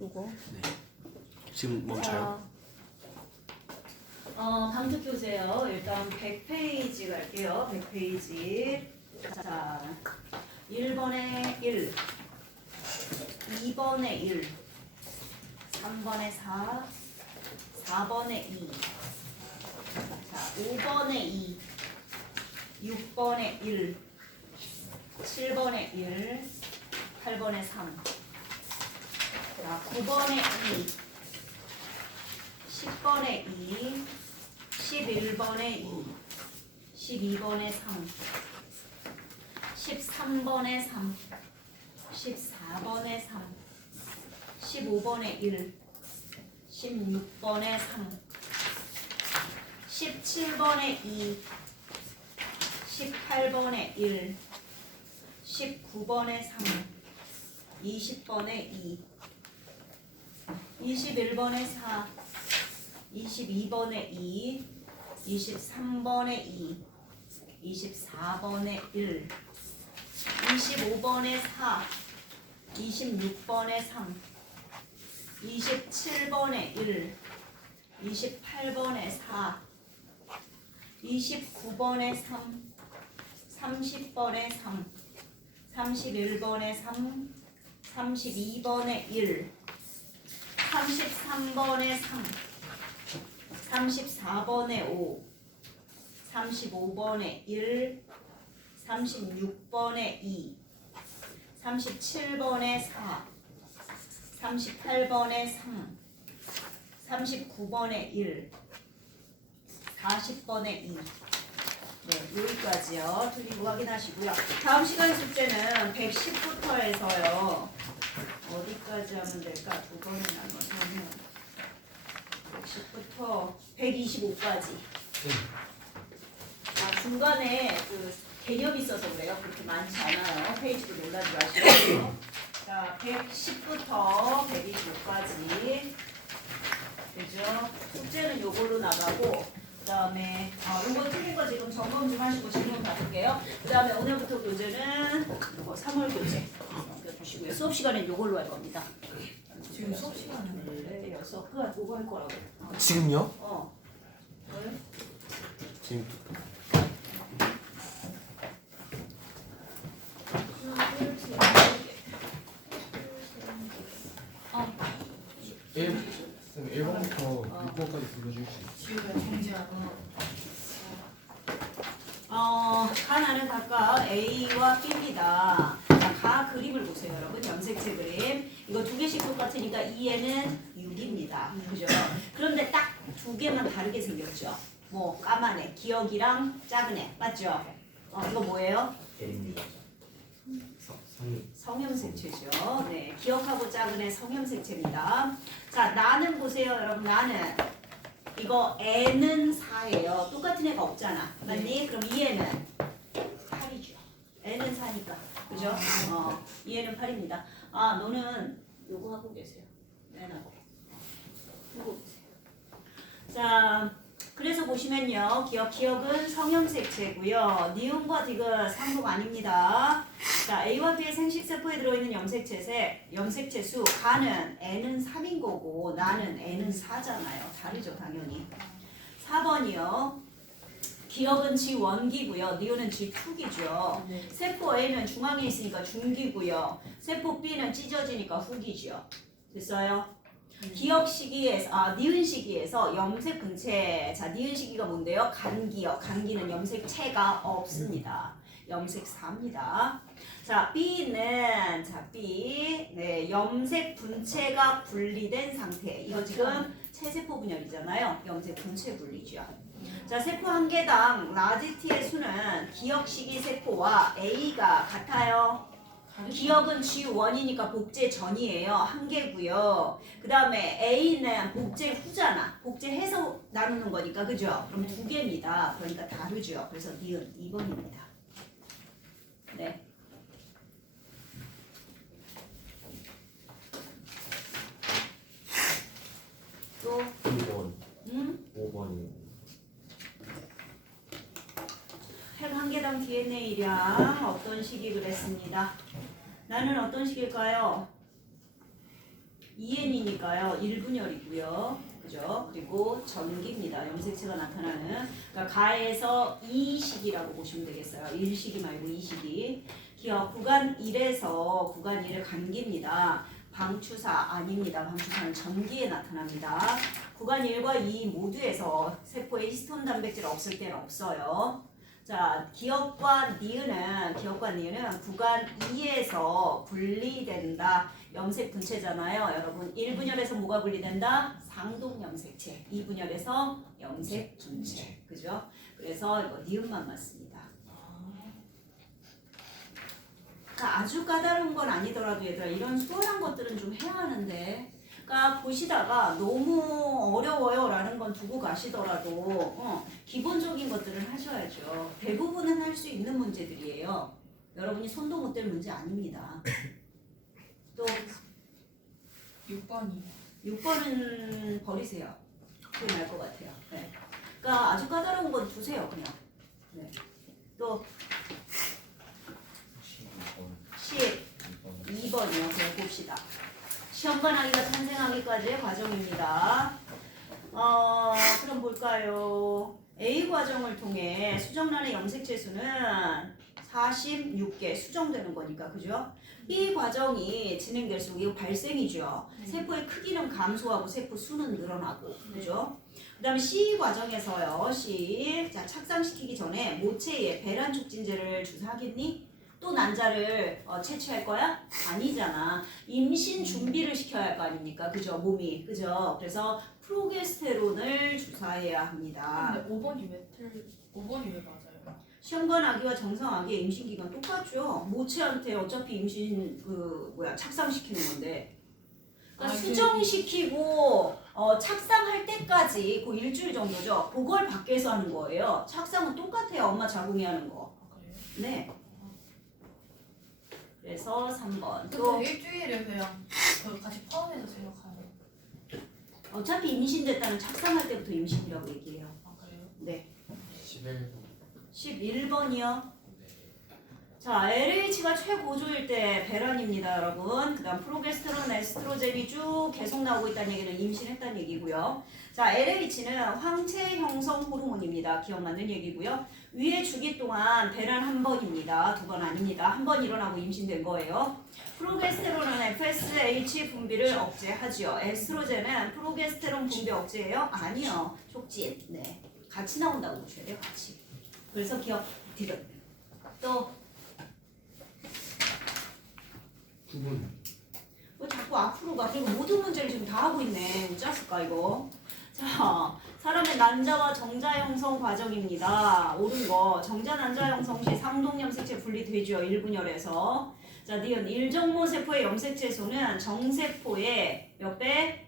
요거. 네. 지금 멈춰요. 방금 보세요. 일단 100페이지 갈게요. 100페이지. 자, 1번에 1, 2번에 1, 3번에 4, 4번에 2, 자, 5번에 2, 6번에 1, 7번에 1, 8번에 3, 자, 9번에 2, 10번에 2, 11번에 2, 12번에 3, 13번에 3, 14번에 3, 15번에 1, 16번에 3, 17번에 2, 18번에 1, 19번에 3, 20번에 2, 21번에 4, 22번에 2, 23번에 2, 24번에 1, 25번에 4, 26번에 3, 27번에 1, 28번에 4, 29번에 3, 30번에 3, 31번에 3, 32번에 1, 33번에 3, 34번에 5, 35번에 1, 36번에 2, 37번에 4, 38번에 3, 39번에 1, 40번에 2. 네, 여기까지요. 틀린 거 확인하시고요. 다음 시간 숙제는 110부터 해서요. 어디까지 하면 될까? 두 번에 나눠서 하면 110부터 125까지. 아, 중간에 그 개념이 있어서 그래요. 그렇게 많지 않아요. 페이지도 놀라지 마시고요. 자, 110부터 125까지. 그죠? 숙제는 요걸로 나가고, 그 다음에, 요거 틀린 거 지금 점검 좀 하시고 질문 받을게요. 그 다음에 오늘부터 교재는 요거 3월 교재 넘겨주시고요. 수업 시간엔 요걸로 할 겁니다. 지금 수업 시간은 원래 6, 그거 할 거라고. 지금요? 왜? 지금 쌤 1번부터 6번까지 불러주실 수 있어요? 지우가 정지하고 하나는 각각 A와 B입니다. 자, 가 그림을 보세요, 여러분. 염색체 그림. 이거 두 개씩 똑같으니까 2에는 6입니다. 그죠? 그런데 딱 두 개만 다르게 생겼죠. 뭐 까만 애, 기억이랑 작은 애. 맞죠? 이거 뭐예요? 성염색체죠. 네, 기억하고 작은 애 성염색체입니다. 자, 나는 보세요, 여러분. 나는 이거 애는 4예요. 똑같은 애가 없잖아. 맞니? 그럼 이 애는 8이죠. 애는 4니까. 그죠? 이 애는 8입니다. 아, 너는 요거 하고 계세요. 애하고. 요거 보세요. 자, 그래서 보시면요. 기억은 성염색체고요. 니온과 디귿 상속 아닙니다. 자, A와 B의 생식세포에 들어있는 염색체 수, 가는 N은 3인 거고 나는 N은 4잖아요. 다르죠, 당연히. 4번이요. 기억은 G1기고요. 니온은 G2기죠. 세포 A는 중앙에 있으니까 중기고요. 세포 B는 찢어지니까 후기죠. 됐어요? 기억 시기에서, 니은 시기에서 염색 분체. 자, 니은 시기가 뭔데요? 간기요. 간기는 염색체가 없습니다. 염색사입니다. 자, B는, B. 네, 염색 분체가 분리된 상태. 이거 지금 체세포 분열이잖아요. 염색 분체 분리죠. 자, 세포 한 개당 라지 T의 수는 기억 시기 세포와 A가 같아요. 기억은 G1이니까 복제 전이에요. 한 개고요. 그 다음에 A는 복제 후잖아. 복제해서 나누는 거니까, 그죠? 그럼 두 개입니다. 그러니까 다르죠. 그래서 니은 2번입니다. 네. 또 2번, 응? 5번이요. 핵 한 개당 DNA량 어떤 식이 그랬습니다. 나는 어떤 식일까요? 2N이 분이니까요. 1분열이고요. 그죠? 그리고 전기입니다. 염색체가 나타나는. 그러니까 가에서 2식이라고 보시면 되겠어요. 1식이 말고 2식이. 기억 구간 1에서 구간 1을 감기입니다. 방추사 아닙니다. 방추사는 전기에 나타납니다. 구간 1과 2 모두에서 세포에 히스톤 단백질 없을 때는 없어요. 자, 기억과 니은은 구간 2에서 분리된다. 염색 분체잖아요. 여러분 1분열에서 뭐가 분리된다? 상동 염색체. 2분열에서 염색 분체. 그죠? 그래서 이거 니은만 맞습니다. 그러니까 아주 까다로운 건 아니더라도 얘들아 이런 수월한 것들은 좀 해야 하는데 그러니까 보시다가 너무 어려워요 라는 건 두고 가시더라도 기본적인 것들은 하셔야죠. 대부분은 할 수 있는 문제들이에요. 여러분이 손도 못 댈 문제 아닙니다. 또 6번이요. 6번은 버리세요. 그게 나을 것 같아요. 네. 그러니까 아주 까다로운 건 두세요 그냥. 네. 또 12번이요. 그래 봅시다. 시험관하기가 탄생하기까지의 과정입니다. 그럼 볼까요? A 과정을 통해 수정란의 염색체 수는 46개 수정되는 거니까 그죠? B 과정이 진행될수록 이거 발생이죠. 세포의 크기는 감소하고 세포 수는 늘어나고 그죠? 그 다음에 C 과정에서요. 자, 착상시키기 전에 모체에 배란 촉진제를 주사하겠니? 또 난자를 채취할 거야? 아니잖아. 임신 준비를 시켜야 할 거 아닙니까? 그죠? 몸이. 그죠? 그래서 프로게스테론을 주사해야 합니다. 근데 5번이 왜 맞아요? 시험관 아기와 정상 아기의 임신 기간 똑같죠? 모체한테 어차피 임신 착상시키는 건데. 그러니까 수정시키고 착상할 때까지 그 일주일 정도죠. 그걸 밖에서 하는 거예요. 착상은 똑같아요. 엄마 자궁이 하는 거. 그래요? 네. 그래서 3번. 또 또 일주일을 그냥 그걸 같이 포함해서 생각하는. 어차피 임신됐다는 착상할 때부터 임신이라고 얘기해요. 아 그래요? 네. 11번 11번이요. 자, LH가 최고조일 때 배란입니다, 여러분. 그 다음 프로게스테론, 에스트로겐이 쭉 계속 나오고 있다는 얘기는 임신했다는 얘기고요. 자, LH는 황체 형성 호르몬입니다. 기억나는 얘기고요. 위의 주기 동안 배란 한 번입니다. 두 번 아닙니다. 한 번 일어나고 임신된 거예요. 프로게스테론은 FSH 분비를 억제하지요. 에스트로겐은 프로게스테론 분비 억제예요? 아니요. 촉진. 네. 같이 나온다고 보셔야 돼요. 같이. 그래서 기억 디귿. 또 9번. 왜 자꾸 앞으로 가? 그리고 모든 문제를 지금 다 하고 있네. 왜 짰을까 이거? 자, 사람의 난자와 정자 형성 과정입니다. 옳은 거. 정자 난자 형성 시 상동 염색체 분리되죠. 1분열에서. 자, 니은 일정모 세포의 염색체 수는 정세포의 몇 배?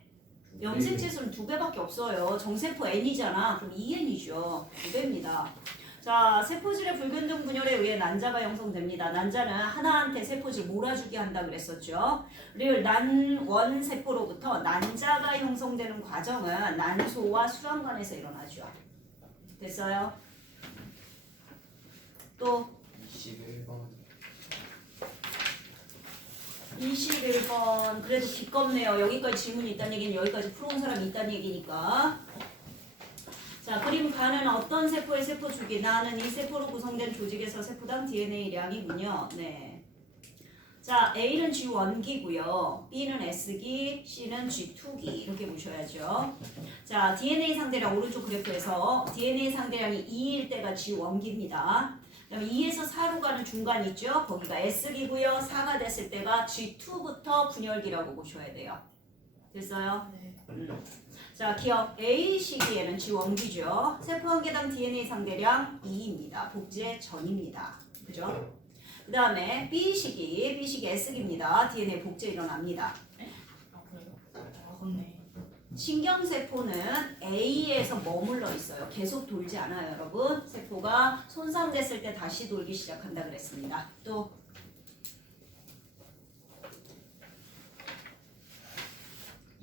염색체 수는 2배밖에 없어요. 정세포 N이잖아. 그럼 2N이죠. 2배입니다. 자, 세포질의 불균등 분열에 의해 난자가 형성됩니다. 난자는 하나한테 세포질 몰아주게 한다 그랬었죠. 그리고 난원 세포로부터 난자가 형성되는 과정은 난소와 수환관에서 일어나죠. 됐어요? 또 21번. 그래도 기껍네요. 여기까지 질문이 있다는 얘기는 여기까지 풀어온 사람이 있다는 얘기니까. 자, 그림 가는 어떤 세포의 세포 주기. 나는 이 세포로 구성된 조직에서 세포당 DNA량이군요. 네. 자, A는 G1기고요. B는 S기, C는 G2기. 이렇게 보셔야죠. 자, DNA 상대량 오른쪽 그래프에서 DNA 상대량이 2일 때가 G1기입니다. 그다음에 2에서 4로 가는 중간 있죠? 거기가 S기고요. 4가 됐을 때가 G2부터 분열기라고 보셔야 돼요. 됐어요? 네. 자, 기억 A 시기에는 G1기죠. 세포 한 개당 DNA 상대량 2입니다. 복제 전입니다. 그죠? 그 다음에 B 시기 S기입니다. DNA 복제 일어납니다. 아 그래요? 아 그렇네. 신경세포는 A에서 머물러 있어요. 계속 돌지 않아요, 여러분. 세포가 손상됐을 때 다시 돌기 시작한다 그랬습니다. 또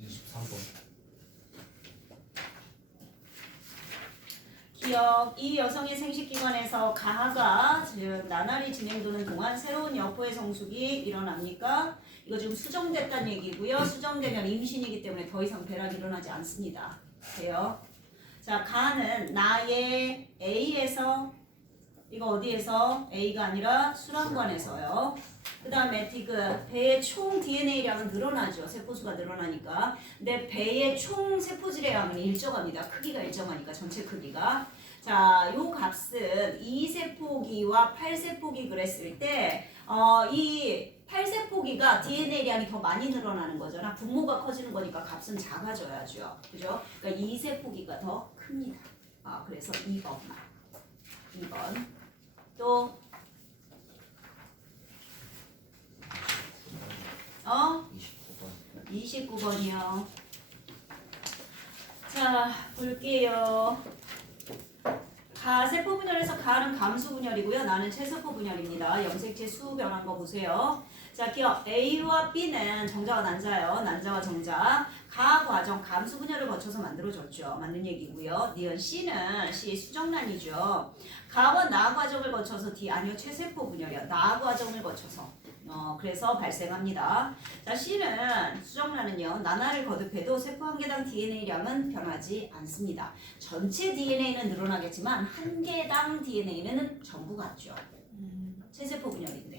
23번. 기억, 이 여성의 생식기관에서 가하가 즉 나날이 진행되는 동안 새로운 여포의 성숙이 일어납니까? 이거 지금 수정됐다는 얘기고요. 수정되면 임신이기 때문에 더 이상 배락이 일어나지 않습니다. 돼요? 자, 가는 나의 A에서 이거 어디에서? A가 아니라 수란관에서요. 그 다음에 디귿 배의 총 DNA량은 늘어나죠. 세포수가 늘어나니까. 근데 배의 총 세포질의 양은 일정합니다. 크기가 일정하니까 전체 크기가. 자, 요 값은 2세포기와 8세포기 그랬을 때 이 8세포기가 DNA량이 더 많이 늘어나는 거잖아. 분모가 커지는 거니까 값은 작아져야죠. 그죠? 그러니까 2세포기가 더 큽니다. 그래서 2번만. 2번. 또 29번이요. 자, 볼게요. 세포 분열에서 가는 감수 분열이고요. 나는 최세포 분열입니다. 염색체 수 변한 거 보세요. 자, 기억 A와 B는 정자와 난자예요. 난자와 정자. 가 과정 감수 분열을 거쳐서 만들어졌죠. 맞는 얘기고요. 니은 C는 C 수정란이죠. 가와 나 과정을 거쳐서 아니요 최세포 분열이요. 나 과정을 거쳐서. 그래서 발생합니다. 자, C는 수정란은요. 나나를 거듭해도 세포 한 개당 DNA량은 변하지 않습니다. 전체 DNA는 늘어나겠지만 한 개당 DNA는 전부 같죠. 최세포 분열인데.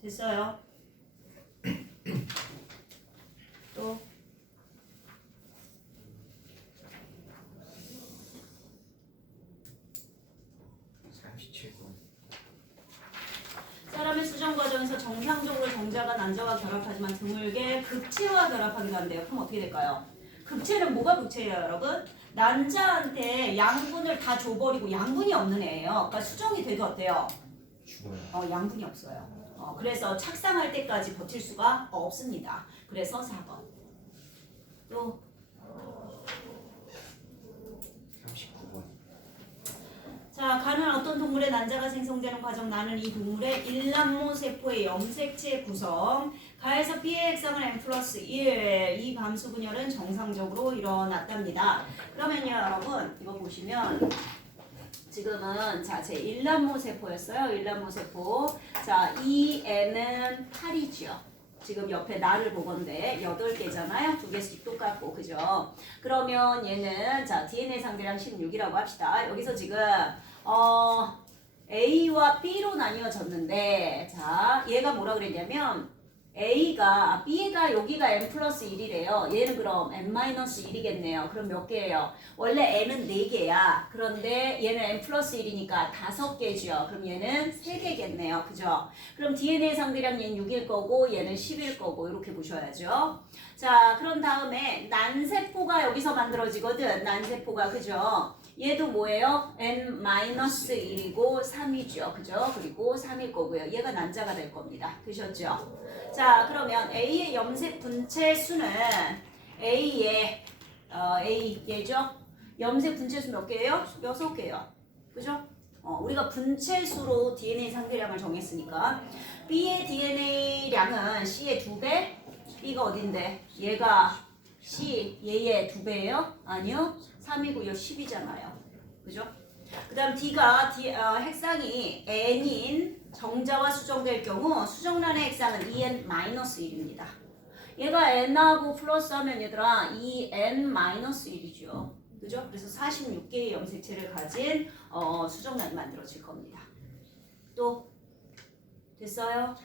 됐어요? 또 37번. 사람의 수정 과정에서 정상적으로 정자가 난자와 결합하지만 드물게 극체와 결합하기도 한대요. 그럼 어떻게 될까요? 극체는 뭐가 극체예요, 여러분? 난자한테 양분을 다 줘버리고 양분이 없는 애예요. 그러니까 수정이 돼도 어때요? 죽어요. 양분이 없어요. 그래서 착상할 때까지 버틸 수가 없습니다. 그래서 4번. 또 39번. 자, 가는 어떤 동물의 난자가 생성되는 과정. 나는 이 동물의 일란모 세포의 염색체 구성. 가에서 B의 핵상은 N+1. 이 감수 분열은 정상적으로 일어났답니다. 그러면요, 여러분 이거 보시면 지금은 제 일란모 세포였어요. 일란모 세포. 자, 이 N은 8이죠. 지금 옆에 나를 보건데 8개잖아요. 2개씩 똑같고, 그죠? 그러면 얘는 DNA 상대량 16이라고 합시다. 여기서 지금 A와 B로 나뉘어졌는데, 자, 얘가 뭐라 그랬냐면 B가 여기가 N+1이래요. 얘는 그럼 N-1이겠네요. 그럼 몇 개예요? 원래 N은 4개야. 그런데 얘는 N+1이니까 5개죠. 그럼 얘는 3개겠네요. 그죠? 그럼 DNA 상대량 얘는 6일 거고 얘는 10일 거고 이렇게 보셔야죠. 자, 그런 다음에 난세포가 여기서 만들어지거든. 난세포가, 그죠? 얘도 뭐예요? N-1이고 3이죠. 그죠? 그리고 3일 거고요. 얘가 난자가 될 겁니다. 되셨죠? 자, 그러면 A의 염색 분체 수는 A의 얘죠? 염색 분체 수 몇 개예요? 6개예요. 그죠? 우리가 분체수로 DNA 상대량을 정했으니까 B의 DNA량은 C의 2배? B가 어딘데? 얘가 C, 얘의 2배예요? 아니요. 3이고요. 10이잖아요. 그죠? 그 다음 D가 핵상이 N인 정자와 수정될 경우 수정란의 핵상은 2N-1입니다. 얘가 N하고 플러스하면 얘들아 2N-1이죠. 그죠? 그래서 46개의 염색체를 가진 수정란이 만들어질 겁니다. 또 됐어요?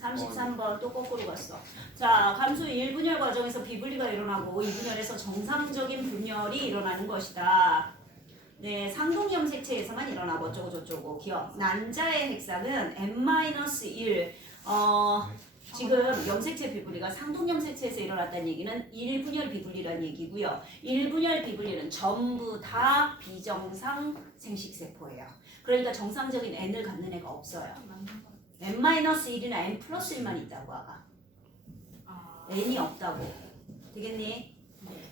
33번 또 거꾸로 갔어. 자, 감수 1분열 과정에서 비분리가 일어나고 2분열에서 정상적인 분열이 일어나는 것이다. 네, 상동 염색체에서만 일어나고 어쩌고 저쩌고. 기억. 난자의 핵상은 N-1. 지금 염색체 비분리가 상동 염색체에서 일어났다는 얘기는 1분열 비분리라는 얘기고요. 1분열 비분리는 전부 다 비정상 생식세포예요. 그러니까 정상적인 N을 갖는 애가 없어요. N-1이나 N+1만 있다고 아까. N이 없다고. 되겠니?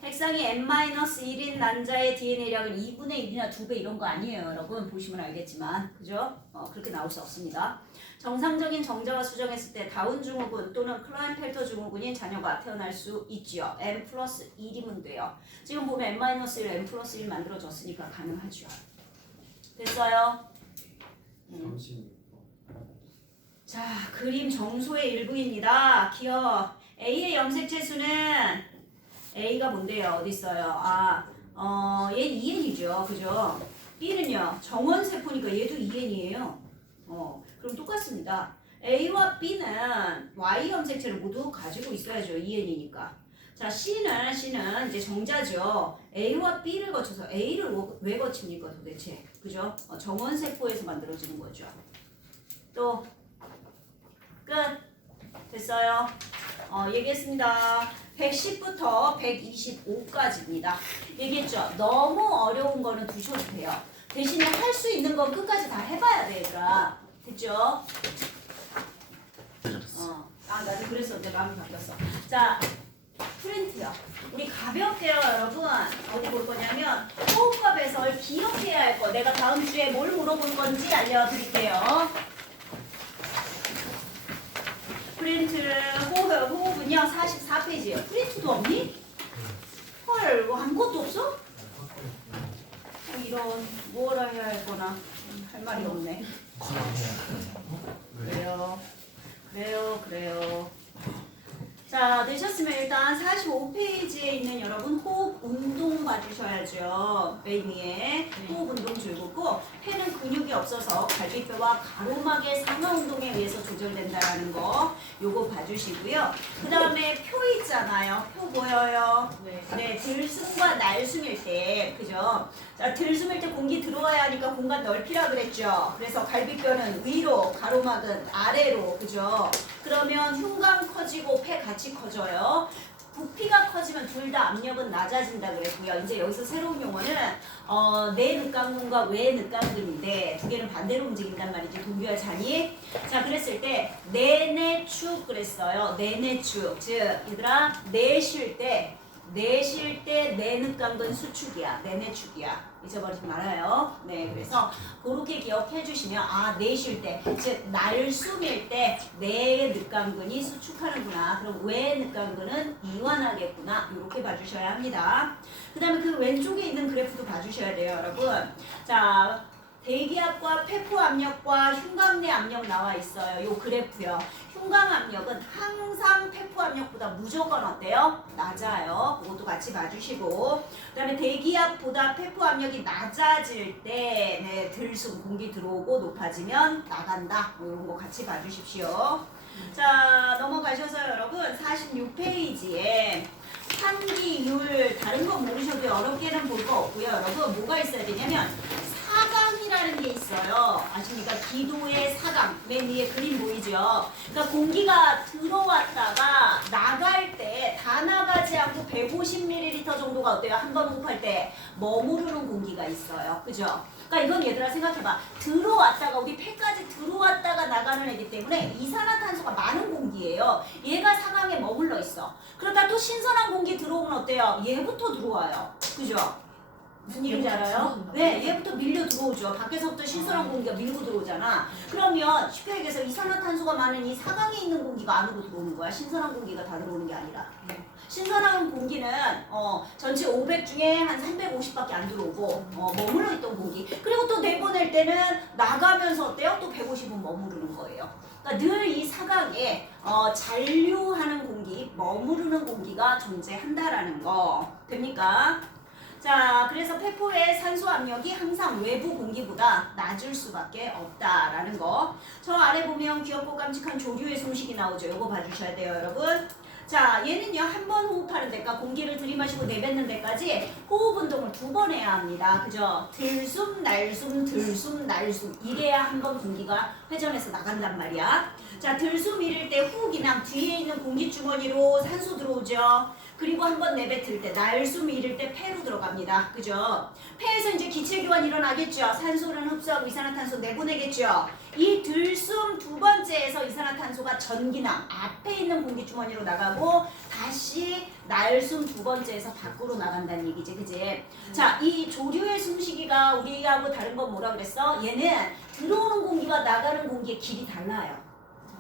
핵상이 N-1인 난자의 DNA량은 2분의 1이나 2배 이런 거 아니에요. 여러분 보시면 알겠지만. 그죠? 그렇게 나올 수 없습니다. 정상적인 정자와 수정했을 때 다운 증후군 또는 클라인펠터 증후군인 자녀가 태어날 수 있죠. N+1이면 돼요. 지금 보면 N-1, N+1 만들어졌으니까 가능하죠. 됐어요? 자, 그림 정소의 일부입니다. 기억. A의 염색체 수는 A가 뭔데요? 어디 있어요? 얘는 2n이죠. 그죠? B는요. 정원 세포니까 얘도 2n이에요. 그럼 똑같습니다. A와 B는 Y 염색체를 모두 가지고 있어야죠. 2n이니까. 자, C는 이제 정자죠. A와 B를 거쳐서 A를 왜 거칩니까 도대체? 그죠? 정원 세포에서 만들어지는 거죠. 또 끝. 됐어요. 얘기했습니다. 110부터 125까지입니다. 얘기했죠. 너무 어려운 거는 두셔도 돼요. 대신에 할 수 있는 건 끝까지 다 해봐야 돼, 얘들아. 됐죠? 나도 그랬었는데 마음이 바뀌었어. 자, 프린트요. 우리 가볍게요, 여러분. 어디 볼 거냐면 호흡과 배설 기억해야 할 거. 내가 다음 주에 뭘 물어볼 건지 알려드릴게요. 프린트 호흡은요 44페이지예요. 프린트도 없니? 헐, 뭐 아무것도 없어? 이런 뭐라 해야 할 거나 할 말이 없네. 그래요. 자, 되셨으면 일단 45페이지에 있는 여러분 호흡 운동 봐주셔야죠. 맨 위에 호흡 운동 줄긋고 폐는 근육이 없어서 갈비뼈와 가로막의 상하 운동에 의해서 조절된다라는 거 요거 봐주시고요. 그 다음에 표 있잖아요. 표 보여요? 네, 들숨과 날숨일 때, 그죠? 자, 들숨일 때 공기 들어와야 하니까 공간 넓히라 그랬죠. 그래서 갈비뼈는 위로, 가로막은 아래로, 그죠? 그러면 흉곽 커지고 폐 같이 커져요. 부피가 커지면 둘 다 압력은 낮아진다 그랬고요. 이제 여기서 새로운 용어는 내늑강근과 외늑강근인데 두 개는 반대로 움직인단 말이지. 동규와 잔이. 자, 그랬을 때 내내축 그랬어요. 내내축. 즉 얘들아 내쉴 때 내늑강근 수축이야. 내내축이야. 잊어버리지 말아요. 네, 그래서 그렇게 기억해 주시면 내쉴 때, 즉 날숨일 때 내늑강근이 수축하는구나. 그럼 외늑강근은 이완하겠구나. 이렇게 봐주셔야 합니다. 그 다음에 그 왼쪽에 있는 그래프도 봐주셔야 돼요, 여러분. 자, 대기압과 폐포 압력과 흉곽 내 압력 나와 있어요. 요 그래프요. 흉곽 압력은 항상 폐포 압력보다 무조건 어때요? 낮아요. 그것도 같이 봐주시고, 그 다음에 대기압보다 폐포 압력이 낮아질 때 들숨 공기 들어오고 높아지면 나간다. 뭐 이런 거 같이 봐주십시오. 자, 넘어가셔서 여러분 46페이지에 환기율 다른 건 모르셔도 어렵게는 볼 거 없고요. 여러분 뭐가 있어야 되냐면 사강이라는 게 있어요. 아십니까? 기도의 사강. 맨 위에 그림 보이죠? 그러니까 공기가 들어왔다가 나갈 때 다 나가지 않고 150ml 정도가 어때요? 한 번 호흡할 때 머무르는 공기가 있어요. 그죠? 그러니까 이건 얘들아 생각해봐. 들어왔다가 우리 폐까지 들어왔다가 나가는 애기 때문에 이산화탄소가 많은 공기예요. 얘가 사강에 머물러 있어. 그러다 또 신선한 공기 들어오면 어때요? 얘부터 들어와요. 그죠? 무슨 얘기인지 알아요? 네, 얘부터 밀려 들어오죠. 밖에서부터 신선한 공기가 밀고 들어오잖아. 그러면 쉽게 얘기해서 이산화탄소가 많은 이 사강에 있는 공기가 안으로 들어오는 거야. 신선한 공기가 다 들어오는 게 아니라. 신선한 공기는 전체 500 중에 한 350밖에 안 들어오고 머물러 있던 공기. 그리고 또 내보낼 때는 나가면서 어때요? 또 150은 머무르는 거예요. 그러니까 늘 이 사강에 잔류하는 공기, 머무르는 공기가 존재한다라는 거. 됩니까? 자, 그래서 폐포의 산소 압력이 항상 외부 공기보다 낮을 수밖에 없다라는 거. 저 아래 보면 귀엽고 깜찍한 조류의 숨쉬기 나오죠. 이거 봐주셔야 돼요, 여러분. 자, 얘는요, 한 번 호흡하는 데까 공기를 들이마시고 내뱉는 데까지 호흡 운동을 2번 해야 합니다. 그죠? 들숨, 날숨, 들숨, 날숨. 이래야 한 번 공기가 회전해서 나간단 말이야. 자, 들숨 이럴 때 후기낭 뒤에 있는 공기주머니로 산소 들어오죠. 그리고 한번 내뱉을 때 날숨 이럴 때 폐로 들어갑니다. 그죠? 폐에서 이제 기체교환 일어나겠죠. 산소는 흡수하고 이산화탄소 내보내겠죠. 이 들숨 2번째에서 이산화탄소가 전기낭 앞에 있는 공기주머니로 나가고 다시 날숨 2번째에서 밖으로 나간다는 얘기지. 그지? 자, 이 조류의 숨쉬기가 우리하고 다른 건 뭐라 그랬어? 얘는 들어오는 공기와 나가는 공기의 길이 달라요.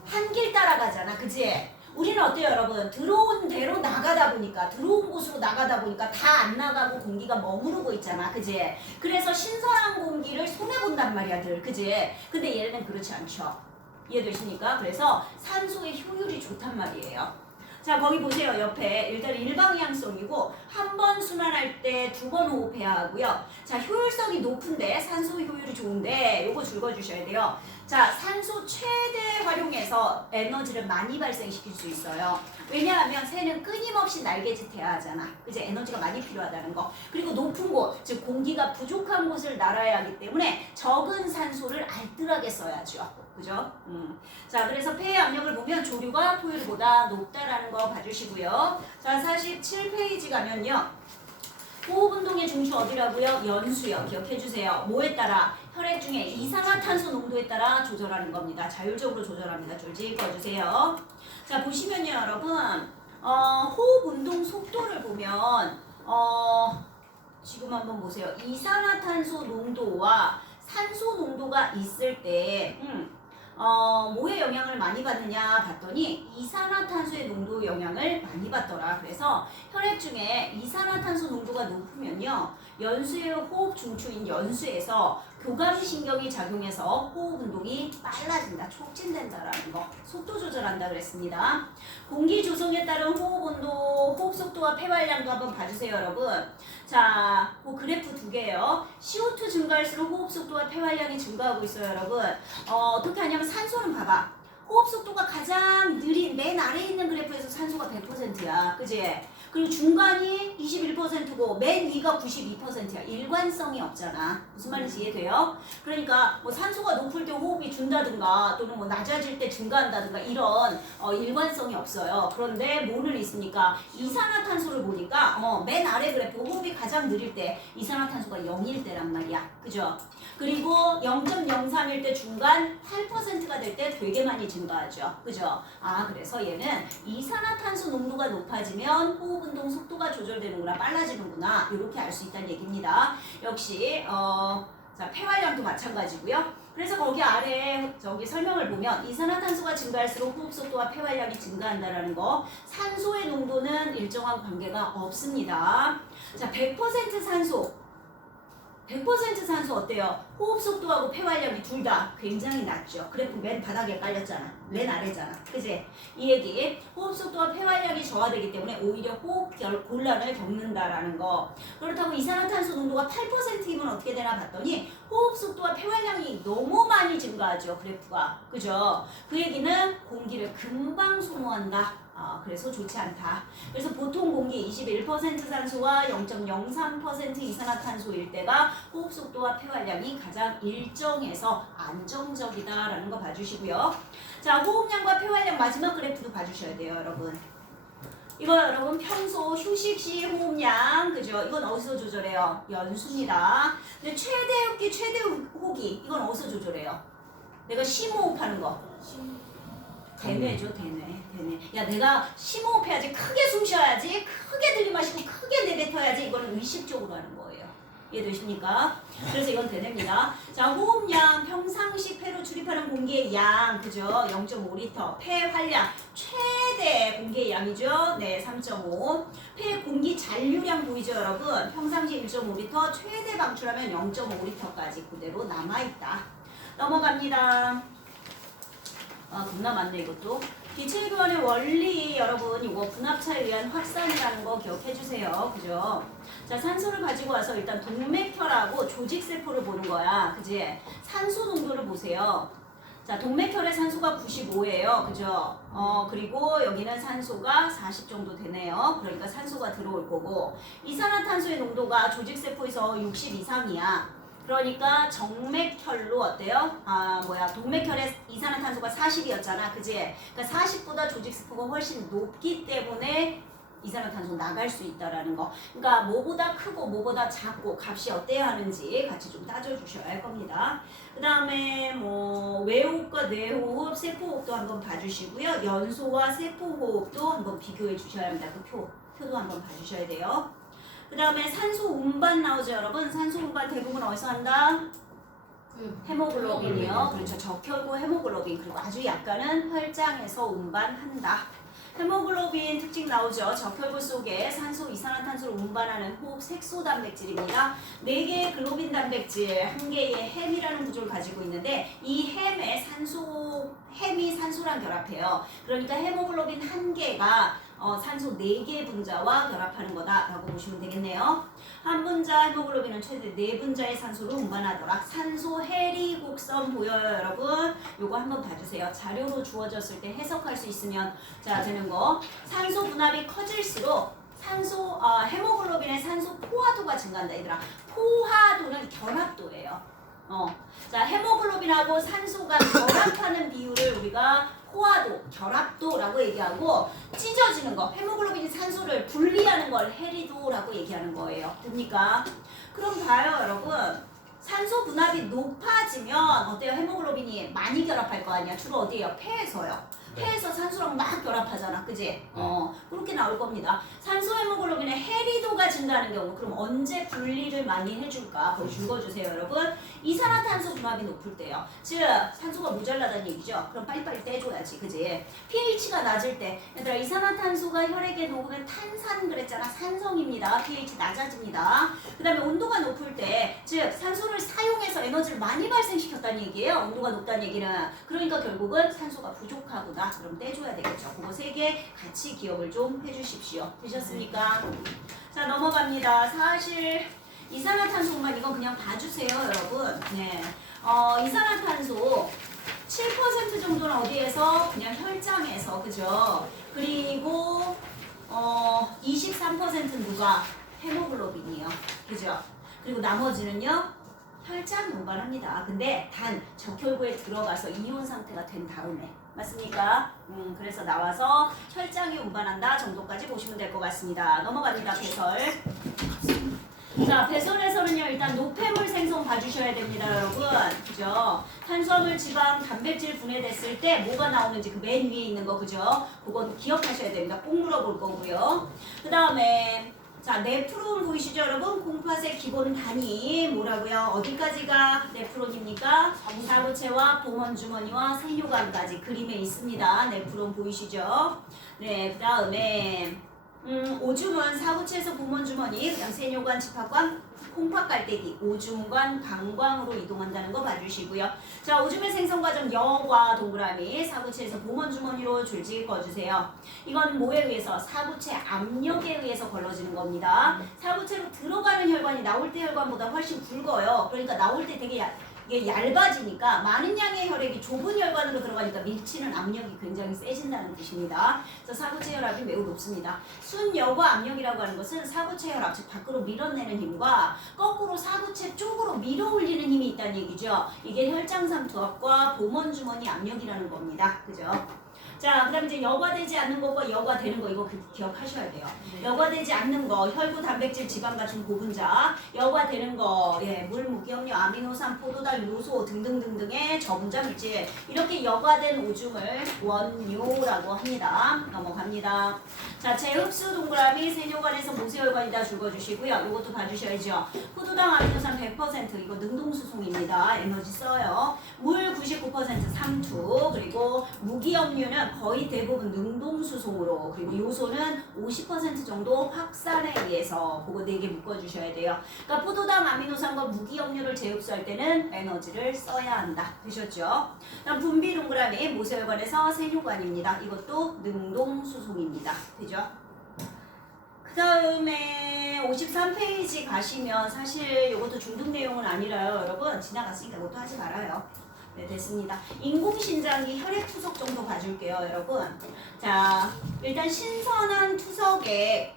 한 길 따라가잖아. 그지? 우리는 어때요, 여러분? 들어온 대로 나가다 보니까, 들어온 곳으로 나가다 보니까 다 안 나가고 공기가 머무르고 있잖아, 그지? 그래서 신선한 공기를 손해본단 말이야, 늘, 그지? 근데 얘는 그렇지 않죠. 이해되십니까? 그래서 산소의 효율이 좋단 말이에요. 자, 거기 보세요. 옆에 일단 일방향성이고 한 번 순환할 때 2번 호흡해야 하고요. 자, 효율성이 높은데 산소 효율이 좋은데 요거 줄거주셔야 돼요. 자, 산소 최대 활용해서 에너지를 많이 발생시킬 수 있어요. 왜냐하면 새는 끊임없이 날개짓 해야 하잖아. 그치? 에너지가 많이 필요하다는 거. 그리고 높은 곳, 즉 공기가 부족한 곳을 날아야 하기 때문에 적은 산소를 알뜰하게 써야죠. 그죠? 자, 그래서 폐의 압력을 보면 조류가 포유류보다 높다라는 거 봐주시고요. 자, 47페이지 가면요. 호흡 운동의 중추 어디라고요? 연수요. 기억해주세요. 뭐에 따라? 혈액 중에 이산화탄소 농도에 따라 조절하는 겁니다. 자율적으로 조절합니다. 줄지 읽어주세요. 자, 보시면요, 여러분. 호흡 운동 속도를 보면 지금 한번 보세요. 이산화탄소 농도와 산소 농도가 있을 때 뭐에 영향을 많이 받느냐 봤더니 이산화탄소의 농도 영향을 많이 받더라. 그래서 혈액 중에 이산화탄소 농도가 높으면요. 연수의 호흡 중추인 연수에서 교감신경이 작용해서 호흡 운동이 빨라진다. 촉진된다라는 거. 속도 조절한다 그랬습니다. 공기 조성에 따른 호흡 온도, 호흡 속도와 폐활량도 한번 봐주세요, 여러분. 자, 그 그래프 2개예요. CO2 증가할수록 호흡 속도와 폐활량이 증가하고 있어요, 여러분. 어떻게 하냐면 산소는 봐봐. 호흡 속도가 가장 느린 맨 아래에 있는 그래프에서 산소가 100%야. 그지? 그리고 중간이 21%고 맨 위가 92%야. 일관성이 없잖아. 무슨 말인지 이해돼요? 그러니까 뭐 산소가 높을 때 호흡이 준다든가 또는 뭐 낮아질 때 증가한다든가 이런 일관성이 없어요. 그런데 뭐는 있습니까? 이산화탄소를 보니까 맨 아래 그래프 호흡이 가장 느릴 때 이산화탄소가 0일 때란 말이야. 그죠? 그리고 0.03일 때 중간 8%가 될 때 되게 많이 증가하죠. 그죠? 아, 그래서 얘는 이산화탄소 농도가 높아지면 호흡 운동 속도가 조절되는구나, 빨라지는구나, 이렇게 알 수 있다는 얘기입니다. 역시 자, 폐활량도 마찬가지고요. 그래서 거기 아래 저기 설명을 보면 이산화탄소가 증가할수록 호흡 속도와 폐활량이 증가한다라는 거. 산소의 농도는 일정한 관계가 없습니다. 자, 100% 산소. 100% 산소 어때요? 호흡 속도하고 폐활량이 둘 다 굉장히 낮죠. 그래프 맨 바닥에 깔렸잖아. 맨 아래잖아. 그지? 이 얘기. 호흡 속도와 폐활량이 저하되기 때문에 오히려 호흡 곤란을 겪는다라는 거. 그렇다고 이산화탄소 농도가 8%이면 어떻게 되나 봤더니 호흡 속도와 폐활량이 너무 많이 증가하죠. 그래프가. 그죠? 그 얘기는 공기를 금방 소모한다. 그래서 좋지 않다. 그래서 보통 공기 21% 산소와 0.03% 이산화탄소일 때가 호흡 속도와 폐활량이 가장 일정해서 안정적이다라는 거 봐주시고요. 자, 호흡량과 폐활량 마지막 그래프도 봐주셔야 돼요, 여러분. 이거 여러분 평소 휴식 시 호흡량, 그죠? 이건 어디서 조절해요? 연수입니다. 근데 최대 흡기, 최대 호기, 이건 어디서 조절해요? 내가 심호흡하는 거. 대뇌죠, 대뇌. 야, 내가 심호흡해야지, 크게 숨 쉬어야지, 크게 들이마시고 크게 내뱉어야지. 이거는 의식적으로 하는 거예요. 이해되십니까? 그래서 이건 대뇌입니다. 자, 호흡량, 평상시 폐로 출입하는 공기의 양, 그죠? 0.5리터. 폐 활량, 최대 공기의 양이죠? 네, 3.5. 폐 공기 잔류량 보이죠, 여러분? 평상시 1.5리터, 최대 방출하면 0.5리터까지 그대로 남아있다. 넘어갑니다. 겁나 많네, 이것도. 기체교환의 원리, 여러분, 이거 분합차에 의한 확산이라는 거 기억해주세요. 그죠? 자, 산소를 가지고 와서 일단 동맥혈하고 조직세포를 보는 거야. 그지? 산소 농도를 보세요. 자, 동맥혈의 산소가 95예요. 그죠? 그리고 여기는 산소가 40 정도 되네요. 그러니까 산소가 들어올 거고, 이산화탄소의 농도가 조직세포에서 60 이상이야. 그러니까 정맥혈로 어때요? 동맥혈의 이산화탄소가 40이었잖아. 그지? 그러니까 40보다 조직세포가 훨씬 높기 때문에 이산화탄소 나갈 수 있다라는 거. 그러니까 뭐보다 크고 뭐보다 작고 값이 어때야 하는지 같이 좀 따져주셔야 할 겁니다. 그 다음에 뭐 외호흡과 뇌호흡, 세포호흡도 한번 봐주시고요. 연소와 세포호흡도 한번 비교해 주셔야 합니다. 그 표도 한번 봐주셔야 돼요. 그 다음에 산소 운반 나오죠, 여러분? 산소 운반 대부분 어디서 한다? 헤모글로빈이요. 그렇죠. 적혈구 헤모글로빈. 그리고 아주 약간은 혈장에서 운반한다. 헤모글로빈 특징 나오죠. 적혈구 속에 산소, 이산화탄소를 운반하는 호흡 색소 단백질입니다. 4개의 글로빈 단백질, 1개의 햄이라는 구조를 가지고 있는데 이 햄이 산소랑 결합해요. 그러니까 헤모글로빈 1개가 산소 4개의 분자와 결합하는 거다라고 보시면 되겠네요. 한 분자 헤모글로빈은 최대 4분자의 산소를 운반하더라. 산소 해리 곡선 보여요, 여러분? 요거 한번 봐주세요. 자료로 주어졌을 때 해석할 수 있으면 자 되는 거. 산소 분압이 커질수록 헤모글로빈의 산소 포화도가 증가한다, 얘들아. 포화도는 결합도예요. 자, 헤모글로빈하고 산소가 결합하는 비율을 우리가 포화도, 결합도라고 얘기하고 찢어지는 거, 헤모글로빈이 산소를 분리하는 걸 해리도라고 얘기하는 거예요. 됩니까? 그럼 봐요, 여러분. 산소 분압이 높아지면 어때요? 헤모글로빈이 많이 결합할 거 아니야? 주로 어디에요? 폐에서요. 폐에서 산소랑 막 결합하잖아, 그지? 그렇게 나올 겁니다. 산소 헤모글로빈의 해리도가 증가하는 경우, 그럼 언제 분리를 많이 해줄까? 거기 읽어주세요, 여러분. 이산화탄소 분압이 높을 때요. 즉, 산소가 모자라다는 얘기죠. 그럼 빨리빨리 떼줘야지, 그지? pH가 낮을 때, 얘들아, 이산화탄소가 혈액에 녹으면 탄산 그랬잖아. 산성입니다. pH 낮아집니다. 그 다음에 온도가 높을 때, 즉, 산소를 사용해서 에너지를 많이 발생시켰다는 얘기예요. 온도가 높다는 얘기는. 그러니까 결국은 산소가 부족하구나. 그럼 떼줘야 되겠죠. 그거 3개 같이 기억을 좀 해주십시오. 되셨습니까? 자, 넘어갑니다. 사실 이산화탄소만 이건 그냥 봐주세요, 여러분. 네, 이산화탄소 7% 정도는 어디에서? 그냥 혈장에서, 그죠? 그리고 23%는 누가? 헤모글로빈이에요. 그죠? 그리고 나머지는요? 혈장 운반합니다. 근데 단 적혈구에 들어가서 이온 상태가 된 다음에 맞습니까? 그래서 나와서 혈장이 운반한다 정도까지 보시면 될 것 같습니다. 넘어갑니다. 배설. 자, 배설에서는요, 일단 노폐물 생성 봐주셔야 됩니다, 여러분. 그죠? 탄수화물, 지방, 단백질 분해됐을 때 뭐가 나오는지 그 맨 위에 있는 거, 그죠? 그거 기억하셔야 됩니다. 꼭 물어볼 거고요. 그 다음에 자, 네프론 보이시죠, 여러분? 콩팥의 기본 단위 뭐라고요? 어디까지가 네프론입니까? 사구체와 보먼주머니와 세뇨관까지 그림에 있습니다. 네프론 보이시죠? 네, 그 다음에 오줌은 사구체에서 보먼주머니, 그다음 세뇨관, 집합관, 콩팥 깔때기, 오줌관, 방광으로 이동한다는 거 봐주시고요. 자, 오줌의 생성 과정 여과 동그라미, 사구체에서 보먼주머니로 줄지 꺼주세요. 이건 뭐에 의해서? 사구체 압력에 의해서 걸러지는 겁니다. 사구체로 들어가는 혈관이 나올 때 혈관보다 훨씬 굵어요. 그러니까 나올 때 되게 이게 얇아지니까 많은 양의 혈액이 좁은 혈관으로 들어가니까 밀치는 압력이 굉장히 세진다는 뜻입니다. 그래서 사구체 혈압이 매우 높습니다. 순여과 압력이라고 하는 것은 사구체 혈압, 즉 밖으로 밀어내는 힘과 거꾸로 사구체 쪽으로 밀어 올리는 힘이 있다는 얘기죠. 이게 혈장상 두압과 보먼주머니 압력이라는 겁니다. 그죠? 자, 그 다음에 이제 여과되지 않는 것과 여과되는 거 이거 기억하셔야 돼요. 여과되지 않는 거, 혈구, 단백질, 지방 같은 고분자. 여과되는 거, 예, 물, 무기염료, 아미노산, 포도당, 요소 등등등등의 저분자 물질. 이렇게 여과된 오줌을 원요라고 합니다. 넘어갑니다. 자, 재흡수 동그라미 세뇨관에서 모세혈관이다 줄거주시고요. 이것도 봐주셔야죠. 포도당, 아미노산 100% 이거 능동수송입니다. 에너지 써요. 물 99% 삼투, 그리고 무기염료는 거의 대부분 능동수송으로, 그리고 요소는 50% 정도 확산에 의해서 그거 4개 묶어주셔야 돼요. 그러니까 포도당, 아미노산과 무기염료를 재흡수할 때는 에너지를 써야 한다. 되셨죠? 다음 분비 동그라미 모세혈관에서 세뇨관입니다. 이것도 능동수송입니다. 되죠? 그 다음에 53페이지 가시면 사실 이것도 중등 내용은 아니라요. 여러분 지나갔으니까 이것도 하지 말아요. 네, 됐습니다. 인공신장기 혈액 투석 정도 봐줄게요, 여러분. 자, 일단 신선한 투석에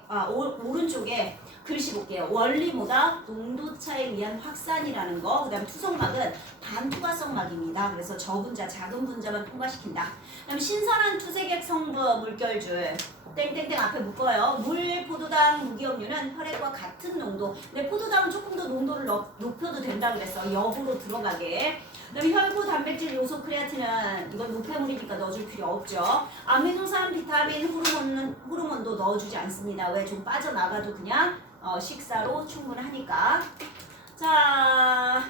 오른쪽에 글씨 볼게요. 원리 뭐다? 농도차에 의한 확산이라는 거. 그 다음 투석막은 반투과성막입니다. 그래서 저분자, 작은 분자만 통과시킨다. 그 다음 신선한 투색액 성분 물결줄. 땡땡땡 앞에 묶어요. 물, 포도당, 무기염료는 혈액과 같은 농도. 근데 포도당은 조금 더 농도를 높여도 된다 그랬어. 역으로 들어가게. 그다음에 혈구, 단백질, 요소, 크레아틴은 이건 노폐물이니까 넣어줄 필요 없죠. 아미노산, 비타민, 호르몬도 넣어주지 않습니다. 왜? 좀 빠져나가도 그냥 식사로 충분하니까. 자,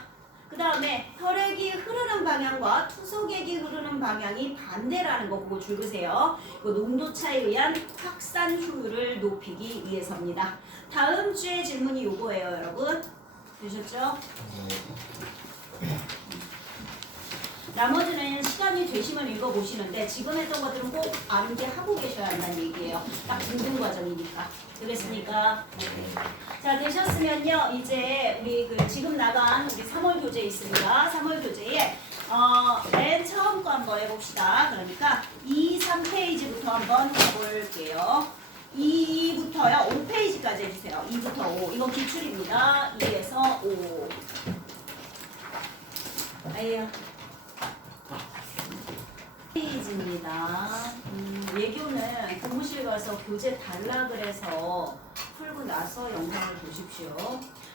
그 다음에 혈액이 흐르는 방향과 투석액이 흐르는 방향이 반대라는 거 그거 줄 그세요. 그 농도 차에 의한 확산 효율을 높이기 위해서입니다. 다음 주에 질문이 요거예요, 여러분. 되셨죠? 나머지는 시간이 되시면 읽어보시는데 지금 했던 것들은 꼭 암기 하고 계셔야 한다는 얘기예요. 딱 등등 과정이니까. 되겠습니까? 자, 되셨으면요. 이제 우리 그 지금 나간 우리 3월 교재 있습니다. 3월 교재에 맨 처음 거 한번 해봅시다. 그러니까 2, 3페이지부터 한번 해볼게요. 2부터요. 5페이지까지 해주세요. 2부터 5. 이건 기출입니다. 2에서 5. 아예 페이지입니다. 예교는 교무실 가서 교재 달라 그래서 풀고 나서 영상을 보십시오.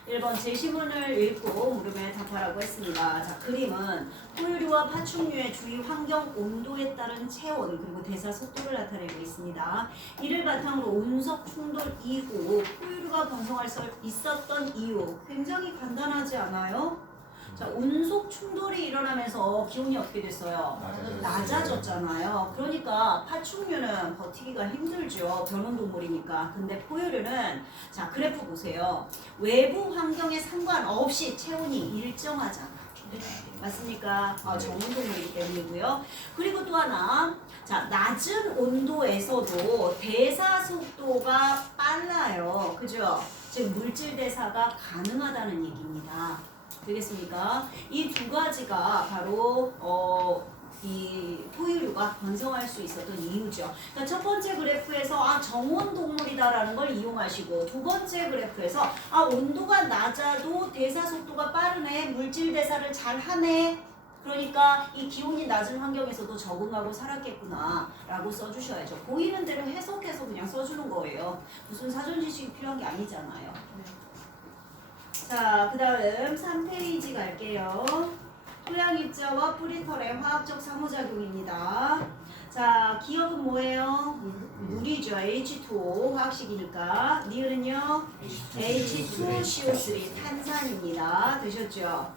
1번 제시문을 읽고 물음에 답하라고 했습니다. 자, 그림은 포유류와 파충류의 주위 환경 온도에 따른 체온 그리고 대사 속도를 나타내고 있습니다. 이를 바탕으로 운석 충돌 이후 포유류가 번성할 수 있었던 이유 굉장히 간단하지 않아요? 자, 운석 충돌이 일어나면서 기온이 어떻게 됐어요? 낮아졌잖아요. 그러니까 파충류는 버티기가 힘들죠. 변온동물이니까. 근데 포유류는 자, 그래프 보세요. 외부 환경에 상관없이 체온이 일정하잖아. 맞습니까? 정온동물이기 때문이고요. 그리고 또 하나, 자, 낮은 온도에서도 대사 속도가 빨라요. 그죠? 즉 물질 대사가 가능하다는 얘기입니다. 되겠습니까? 이 두 가지가 바로 이 포유류가 번성할 수 있었던 이유죠. 그러니까 첫 번째 그래프에서 정온 동물이다라는 걸 이용하시고 두 번째 그래프에서 온도가 낮아도 대사 속도가 빠르네, 물질 대사를 잘 하네. 그러니까 이 기온이 낮은 환경에서도 적응하고 살았겠구나 라고 써주셔야죠. 보이는 대로 해석해서 그냥 써주는 거예요. 무슨 사전 지식이 필요한 게 아니잖아요. 자, 그 다음 3페이지 갈게요. 토양 입자와 뿌리털의 화학적 상호작용입니다. 자, 기억은 뭐예요? 물이죠. H2O 화학식이니까. 니은은요? H2CO3 탄산입니다. 되셨죠?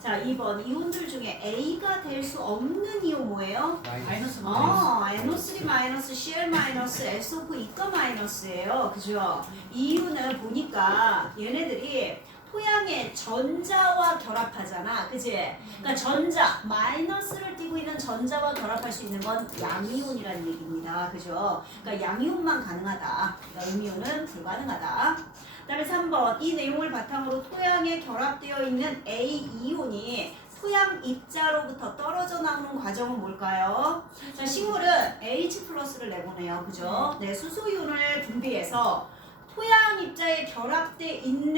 자, 2번 이온들 중에 A가 될 수 없는 이온 뭐예요? 마이너스 NO3- Cl- SO4 이가 마이너스예요. 그죠? 이유는 보니까 얘네들이 토양의 전자와 결합하잖아. 그지? 그러니까 전자, 마이너스를 띠고 있는 전자와 결합할 수 있는 건 양이온이라는 얘기입니다. 그죠? 그러니까 양이온만 가능하다. 그러니까 음이온은 불가능하다. 그 다음에 3번 이 내용을 바탕으로 토양에 결합되어 있는 A 이온이 토양 입자로부터 떨어져 나오는 과정은 뭘까요? 자, 식물은 H+를 내보내요. 그죠? 네, 수소이온을 분비해서 토양 입자에 결합돼 있는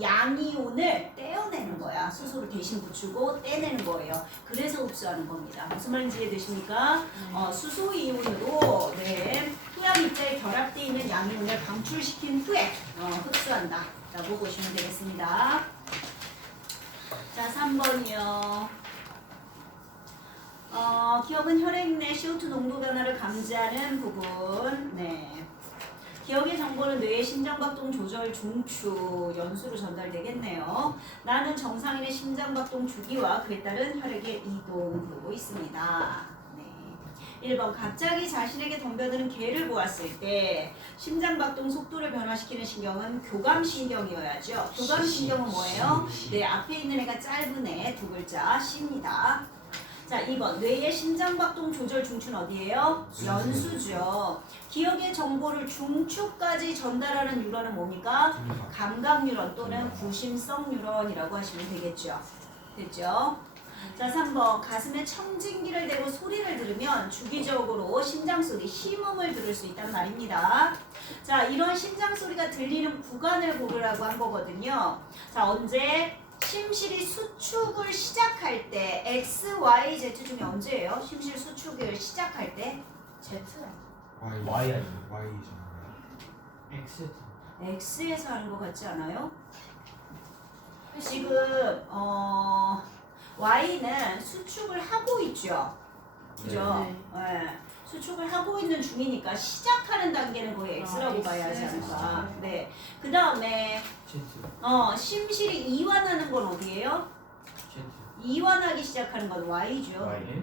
양이온을 떼어내는 거야. 수소를 대신 붙이고 떼내는 거예요. 그래서 흡수하는 겁니다. 무슨 말인지 이해되십니까? 수소이온으로 토양 입자에 결합돼 있는 양이온을 방출시킨 후에 흡수한다 라고 보시면 되겠습니다. 자, 3번이요. 기억은 혈액 내 CO2 농도 변화를 감지하는 부분. 네. 기억의 정보는 뇌의 심장박동 조절 중추 연수로 전달되겠네요. 나는 정상인의 심장박동 주기와 그에 따른 혈액의 이동 보고 있습니다. 네. 1번 갑자기 자신에게 덤벼드는 개를 보았을 때 심장박동 속도를 변화시키는 신경은 교감신경이어야죠. 교감신경은 뭐예요? 네, 앞에 있는 애가 짧은 애 두 글자 C입니다. 자, 2번 뇌의 심장박동 조절 중추는 어디예요? 연수죠. 기억의 정보를 중추까지 전달하는 뉴런은 뭡니까? 감각 뉴런 또는 구심성 뉴런이라고 하시면 되겠죠. 됐죠? 자, 3번 가슴에 청진기를 대고 소리를 들으면 주기적으로 심장소리, 심음을 들을 수 있단 말입니다. 자, 이런 심장소리가 들리는 구간을 고르라고 한 거거든요. 자, 언제? 심실이 수축을 시작할 때 X, Y, Z 중에 언제예요? 심실 수축을 시작할 때? Z Y 아니에요? Y잖아요. X X에서 하는 것 같지 않아요? 지금 Y는 수축을 하고 있죠. 그죠? 네. 수축을 하고 있는 중이니까 시작하는 단계는 거의 X라고 봐야 하지 않을까. 네. 그 다음에 Z 심실이 이완하는 건 어디예요? Z 이완하기 시작하는 건 Y죠. Y.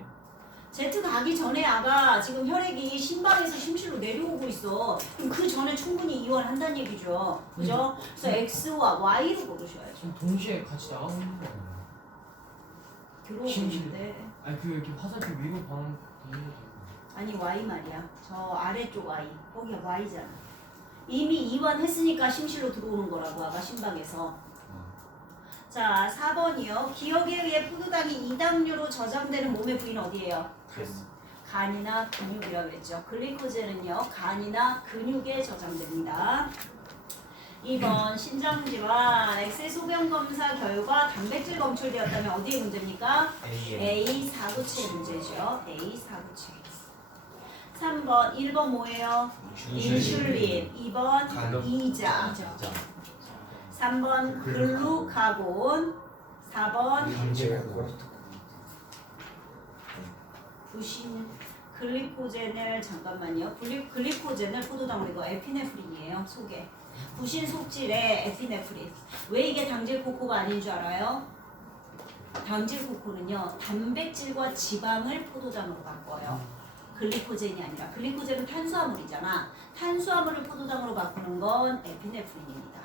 Z 가기 전에 아가 지금 혈액이 심방에서 심실로 내려오고 있어. 그럼 그 전에 충분히 이완한다는 얘기죠. 그죠? 그래서 X와 Y로 고르셔야죠. 지금 동시에 같이 나가고 있는 거 아니에요? 들어오고 심실. 있는데. 아니 그 이렇게 화살표 위로 가는 거 아니 Y 말이야. 저 아래쪽 Y. 거기가 Y잖아. 이미 이완했으니까 심실로 들어오는 거라고 아가 심방에서. 자 4번이요. 기억에 의해 포도당이 이당류로 저장되는 몸의 부위는 어디예요? 간이나 근육이라고 했죠. 글리코젠은요. 간이나 근육에 저장됩니다. 2번 신장질환 엑세 소변 검사 결과 단백질 검출되었다면 어디에 문제입니까? A497 문제죠. A497. 3번 1번 뭐예요? 인슐린. 2번 간헐. 이자. 3번 글루카곤. 4번 부신 글리코젠을 잠깐만요. 글리코젠을 포도당으로 이거 에피네프린이에요. 속에 부신 속질의 에피네프린. 왜 이게 당질 코코가 아닌 줄 알아요? 당질 코코는요 단백질과 지방을 포도당으로 바꿔요. 글리코젠이 아니라 글리코젠은 탄수화물이잖아. 탄수화물을 포도당으로 바꾸는 건 에피네프린입니다.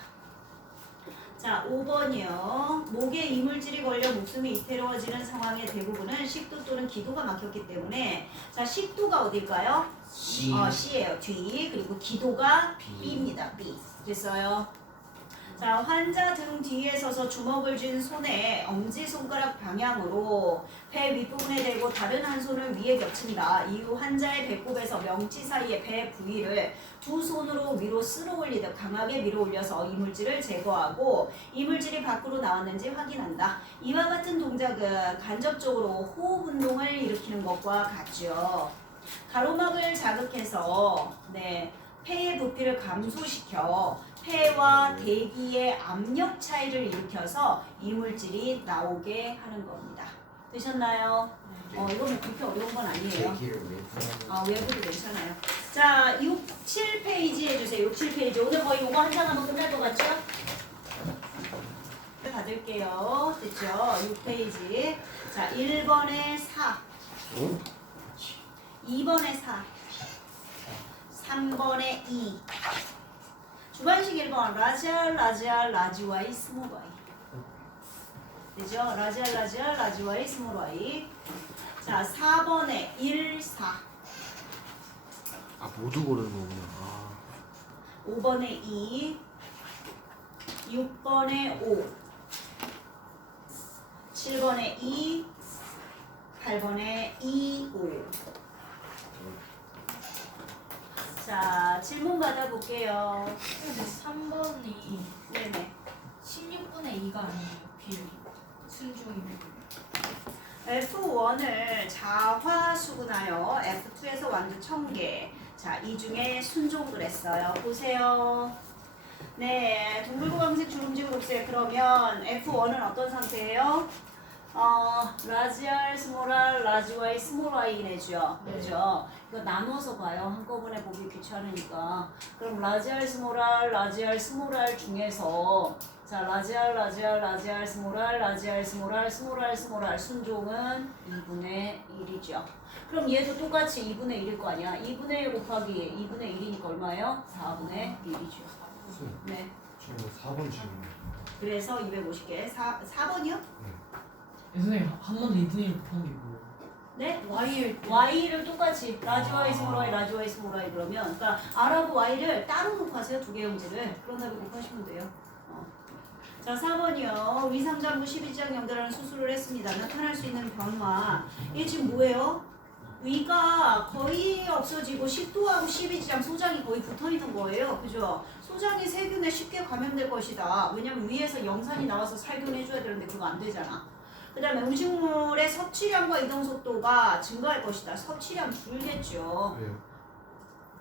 자 5번이요. 목에 이물질이 걸려 목숨이 이태로워지는 상황의 대부분은 식도 또는 기도가 막혔기 때문에 자 식도가 어딜까요? C예요. D. 그리고 기도가 B입니다. B. 됐어요? 자 환자 등 뒤에 서서 주먹을 쥔 손에 엄지손가락 방향으로 배 윗부분에 대고 다른 한 손을 위에 겹친다. 이후 환자의 배꼽에서 명치 사이의 배 부위를 두 손으로 위로 쓸어 올리듯 강하게 밀어 올려서 이물질을 제거하고 이물질이 밖으로 나왔는지 확인한다. 이와 같은 동작은 간접적으로 호흡 운동을 일으키는 것과 같죠. 가로막을 자극해서 폐의 부피를 감소시켜 폐와 대기의 압력 차이를 일으켜서 이물질이 나오게 하는 겁니다. 되셨나요? 이거는 그렇게 어려운 건 아니에요. 외부도 괜찮아요. 자, 6, 7페이지 해주세요. 6, 7페이지. 오늘 거의 이거 한 장 하면 끝날 것 같죠? 받을게요. 됐죠? 6페이지. 자, 1번에 4. 2번에 4. 3번에 2. 주관식 1번 라지알 라지알 라지와이 스몰 y. 되죠? 라지알 라지알 라지와이 스몰 y. 자 4번에 1, 4. 아 모두 고르는 거구나. 아. 5번에 2. 6번에 5. 7번에 2. 8번에 2, 5. 자, 질문 받아볼게요. 근데 3번이 네네. 16분의 2가 아니에요. 비율이. 순종이면. F1을 자화수분하여 F2에서 완두 1000개. 자, 이 중에 순종을 했어요. 보세요. 네, 동글고강색 주름지 그룹세. 그러면 F1은 어떤 상태예요? 라지알, 스몰알, 라지와이, 스몰와이 내죠. 그죠? 이거 나눠서 봐요. 한꺼번에 보기 귀찮으니까. 그럼 라지알, 스몰알, 라지알, 스몰알 중에서 자, 라지알, 라지알, 라지알, 스몰알, 라지알, 스몰알, 스몰알, 스몰알 순종은 2분의 1이죠. 그럼 얘도 똑같이 2분의 1일 거 아니야. 2분의 1 곱하기 2분의 1이니까 얼마예요? 4분의 1이죠. 네. 지금 4번 질문. 그래서 250개. 4번이요? 선생님 한 번 더 2분의 1 곱한 게 뭐예요? 네? Y를 똑같이 라지 Y 스몰 Y 라지 Y 스몰 Y 그러면 그러니까 R하고 Y를 따로 곱하세요. 두 개 형질을. 그런 다음에 곱하시면 돼요. 자 4번이요. 위상장부 12장 연결하는 수술을 했습니다. 나타날 수 있는 변화. 이게 지금 뭐예요? 위가 거의 없어지고 식도하고 12지장 소장이 거의 붙어있는 거예요. 그죠? 소장이 세균에 쉽게 감염될 것이다. 왜냐면 위에서 영산이 나와서 살균해줘야 되는데 그거 안 되잖아. 그 다음에 음식물의 섭취량과 이동 속도가 증가할 것이다. 섭취량 줄겠죠. 왜요?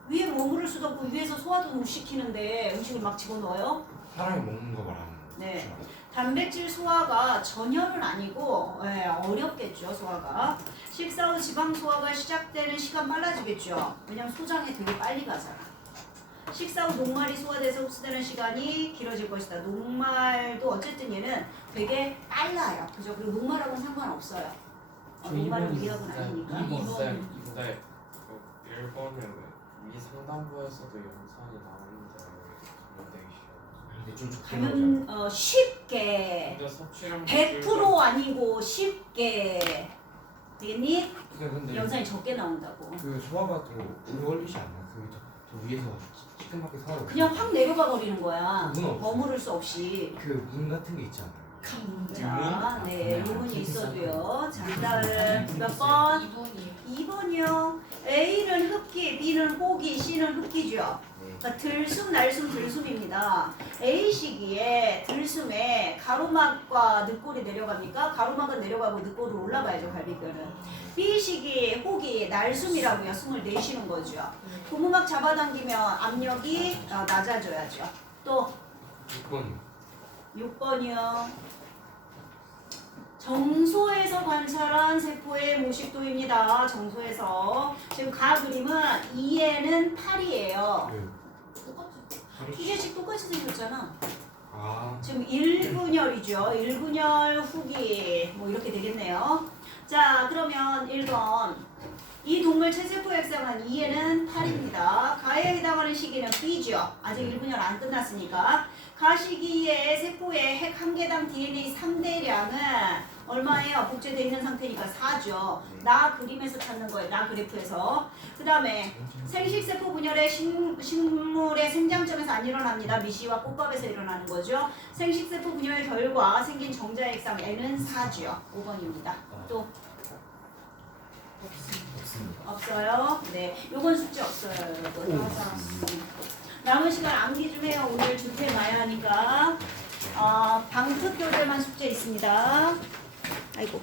위에 머무를 수도 없고 위에서 소화도 못 시키는데 음식을 막 집어넣어요? 사람이 먹는 거 말하는 거. 네. 단백질 소화가 전혀는 아니고 어렵겠죠. 소화가. 식사 후 지방 소화가 시작되는 시간 빨라지겠죠. 왜냐면 소장에 되게 빨리 가잖아. 식사 후 녹말이 소화돼서 흡수되는 시간이 길어질 것이다. 녹말도 어쨌든 얘는 되게 빨라요. 그죠? 그리고 녹말하고는 상관없어요. 녹말은 우리하고는 아니니까. 쌤, 근데 1번은 위 상단부에서도 영상이 나오는데 근데 좀 적게 가면 쉽게 근데 섭취량 100% 아니고 쉽게 되겠니? 근데 영상이 적게 나온다고. 그 소화가 더 오래 걸리지 않나? 더 위에서 시큼하게 소화가 그냥 확 내려가 버리는 거야. 그건 없어요. 머무를 수 없이. 그문 같은 게 있잖아요. 자, 네, 유문이 있어도요. 자, 그다음 몇 번? 2번이에요. 2번이요. A는 흡기, B는 호기, C는 흡기죠. 네. 그러니까 들숨, 날숨, 들숨입니다. A 시기에 들숨에 가로막과 늑골이 내려갑니까? 가로막은 내려가고 늑골은 올라가야죠, 갈비뼈는. B 시기 호기, 날숨이라고요. 숨을 내쉬는 거죠. 고무막 잡아당기면 압력이 낮아져야죠. 또 6번이요. 6번이요. 정소에서 관찰한 세포의 모식도입니다. 정소에서. 지금 가 그림은 2에는 8이에요. 네. 똑같이. 희재식 똑같이 생겼잖아. 아. 지금 1분열이죠. 1분열 후기. 뭐 이렇게 되겠네요. 자, 그러면 1번. 이 동물 체세포 액상은 2에는 8입니다. 가에 해당하는 시기는 B죠. 아직 1분열 안 끝났으니까. 가 시기에 세포의 핵 한 개당 DNA 3대량은 얼마예요? 복제되어 있는 상태니까 4죠. 나 그림에서 찾는 거예요. 나 그래프에서. 그 다음에 생식세포 분열의 식물의 생장점에서 안 일어납니다. 미시와 꽃밥에서 일어나는 거죠. 생식세포 분열 결과 생긴 정자 액상 N은 4죠. 5번입니다. 또 없어요? 네, 요건 숙제 없어요, 여러분. 남은 시간 암기 좀 해요. 오늘 주택 나야 하니까. 방특 교재만 숙제 있습니다. 아이고.